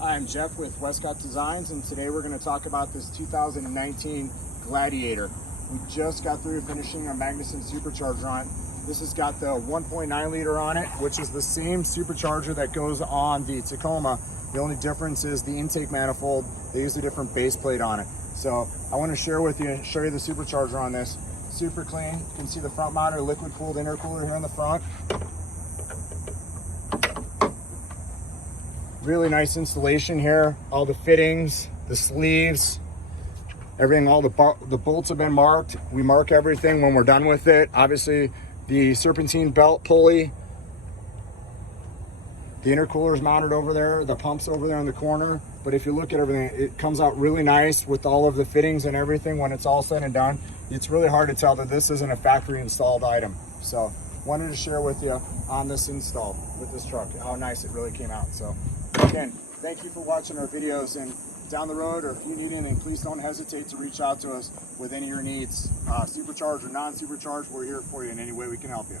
I'm Jeff with Westcott Designs, and today we're going to talk about this 2019 Gladiator. We just got through finishing a Magnuson Supercharger on it. This has got the 1.9 liter on it, which is the same supercharger that goes on the Tacoma. The only difference is the intake manifold. They use a different base plate on it. So I want to share with you, show you the supercharger on this. Super clean. You can see the front mounted liquid cooled intercooler here in the front. Really nice installation here. All the fittings, the sleeves, everything, all the bolts have been marked. We mark everything when we're done with it. Obviously, the serpentine belt pulley, the intercooler is mounted over there, the pump's over there in the corner. But if you look at everything, it comes out really nice with all of the fittings and everything. When it's all said and done, it's really hard to tell that this isn't a factory installed item. So wanted to share with you on this install with this truck, how nice it really came out. So again, thank you for watching our videos, and down the road, or if you need anything, please don't hesitate to reach out to us with any of your needs. Supercharged or non-supercharged, we're here for you in any way we can help you.